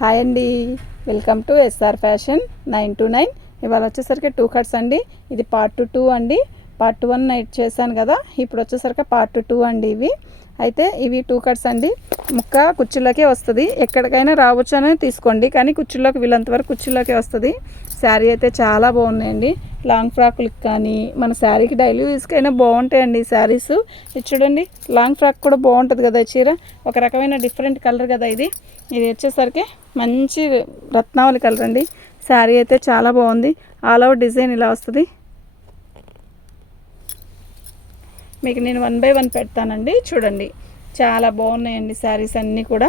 Hi అండి, welcome to SR fashion 929. ఇవాళ వచ్చేసరికి 2 కట్స్ అండి. ఇది పార్ట్ 2 అండి. పార్ట్ 1 నైట్ చేశాను కదా, ఇప్పుడు వచ్చేసరికి పార్ట్ 2 అండి. ఇవి 2 కట్స్ అండి. ముక్క కుర్చీలోకే వస్తుంది, ఎక్కడికైనా రావచ్చు అని తీసుకోండి, కానీ కుర్చీలోకి వీళ్ళంతవరకు కుర్చీలోకే వస్తుంది. శారీ అయితే చాలా బాగున్నాయండి. లాంగ్ ఫ్రాక్లకు కానీ మన శారీకి డైలీ యూస్కైనా బాగుంటాయండి ఈ శారీస్. ఇది చూడండి, లాంగ్ ఫ్రాక్ కూడా బాగుంటుంది కదా ఈ చీర. ఒక రకమైన డిఫరెంట్ కలర్ కదా ఇది వచ్చేసరికి మంచి రత్నావళి కలర్ అండి. శారీ అయితే చాలా బాగుంది. ఆల్ ఓవర్ డిజైన్ ఇలా వస్తుంది. మీకు నేను 1 బై 1 పెడతానండి. చూడండి, చాలా బాగున్నాయండి శారీస్ అన్నీ కూడా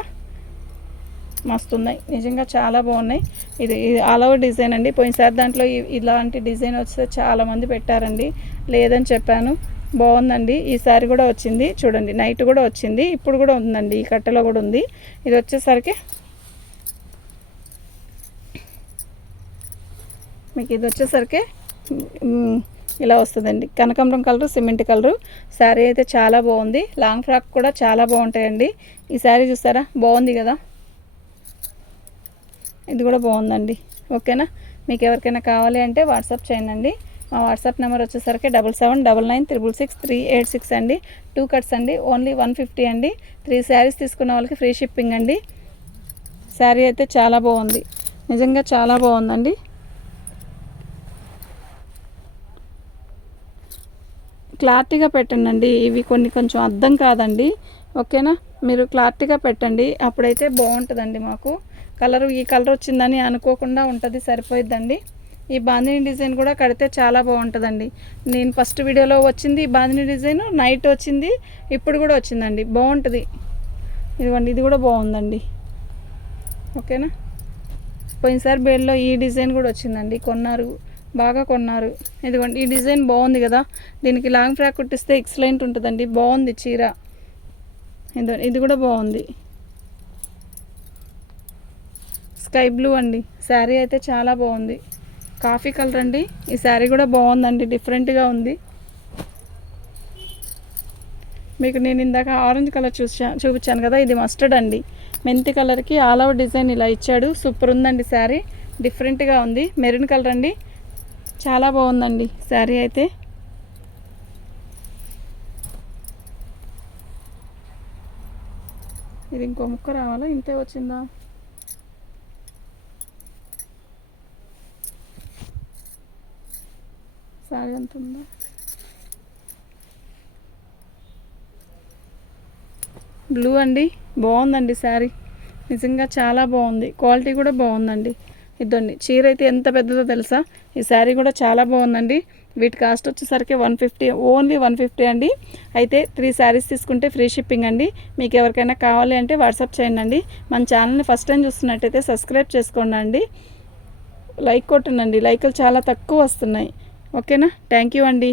మస్తున్నాయి, నిజంగా చాలా బాగున్నాయి. ఇది ఆల్ ఓవర్ డిజైన్ అండి. పోయినసారి దాంట్లో ఇలాంటి డిజైన్ వస్తే చాలామంది పెట్టారండి, లేదని చెప్పాను. బాగుందండి. ఈసారి కూడా వచ్చింది చూడండి, నైట్ కూడా వచ్చింది, ఇప్పుడు కూడా ఉందండి, ఈ కట్టలో కూడా ఉంది. ఇది వచ్చేసరికి మీకు ఇలా వస్తుందండి. కనకాంబరం కలరు, సిమెంట్ కలరు. శారీ అయితే చాలా బాగుంది. లాంగ్ ఫ్రాక్ కూడా చాలా బాగుంటాయండి. ఈ శారీ చూస్తారా, బాగుంది కదా. ఇది కూడా బాగుందండి. ఓకేనా, మీకు ఎవరికైనా కావాలి అంటే వాట్సాప్ చేయండి. మా వాట్సాప్ నెంబర్ వచ్చేసరికి 7799666386 అండి. 2 కట్స్ అండి, ఓన్లీ 150 అండి. 3 శారీస్ తీసుకున్న వాళ్ళకి ఫ్రీ షిప్పింగ్ అండి. శారీ అయితే చాలా బాగుంది, నిజంగా చాలా బాగుందండి. క్లారిటీగా పెట్టండి, ఇవి కొంచెం అర్థం కాదండి. ఓకేనా, మీరు క్లారిటీగా పెట్టండి, అప్పుడైతే బాగుంటుందండి. మాకు ఈ కలర్ వచ్చిందని అనుకోకుండా ఉంటుంది, సరిపోయిద్దండి. ఈ బాందిని డిజైన్ కూడా కడితే చాలా బాగుంటుందండి. నేను ఫస్ట్ వీడియోలో వచ్చింది ఈ బాందిని డిజైన్, నైట్ వచ్చింది, ఇప్పుడు కూడా వచ్చిందండి, బాగుంటుంది. ఇదిగోండి, ఇది కూడా బాగుందండి. ఓకేనా, పోయినసారి బేల్లో ఈ డిజైన్ కూడా వచ్చిందండి, బాగా కొన్నారు. ఇదిగోండి, ఈ డిజైన్ బాగుంది కదా. దీనికి లాంగ్ ఫ్రాక్ కుట్టిస్తే ఎక్సలెంట్ ఉంటుందండి, బాగుంది చీర. ఇది కూడా బాగుంది, స్కై బ్లూ అండి. శారీ అయితే చాలా బాగుంది, కాఫీ కలర్ అండి. ఈ శారీ కూడా బాగుందండి, డిఫరెంట్గా ఉంది. మీకు నేను ఇందాక ఆరెంజ్ కలర్ చూపించాను కదా, ఇది మస్టర్డ్ అండి. మెంతి కలర్కి ఆల్ ఓవర్ డిజైన్ ఇలా ఇచ్చాడు, సూపర్ ఉందండి. శారీ డిఫరెంట్గా ఉంది, మెరూన్ కలర్ అండి, చాలా బాగుందండి శారీ అయితే. ఇది ఇంకో ముక్క రావాలా, ఇంతే వచ్చిందా? శారీ ఎంత ఉందా? బ్లూ అండి, బాగుందండి శారీ, నిజంగా చాలా బాగుంది. క్వాలిటీ కూడా బాగుందండి. ఇదండి, చీర అయితే ఎంత పెద్దదో తెలుసా. ఈ శారీ కూడా చాలా బాగుందండి. వీటి కాస్ట్ వచ్చేసరికి 150, ఓన్లీ 150 అండి. అయితే 3 శారీస్ తీసుకుంటే ఫ్రీ షిప్పింగ్ అండి. మీకు ఎవరికైనా కావాలి అంటే వాట్సాప్ చేయండి. మన ఛానల్ని ఫస్ట్ టైం చూస్తున్నట్టయితే సబ్స్క్రైబ్ చేసుకోండి. లైక్ కొట్టండి, లైకులు చాలా తక్కువ వస్తున్నాయి. ఓకేనా, థ్యాంక్ యూ అండి.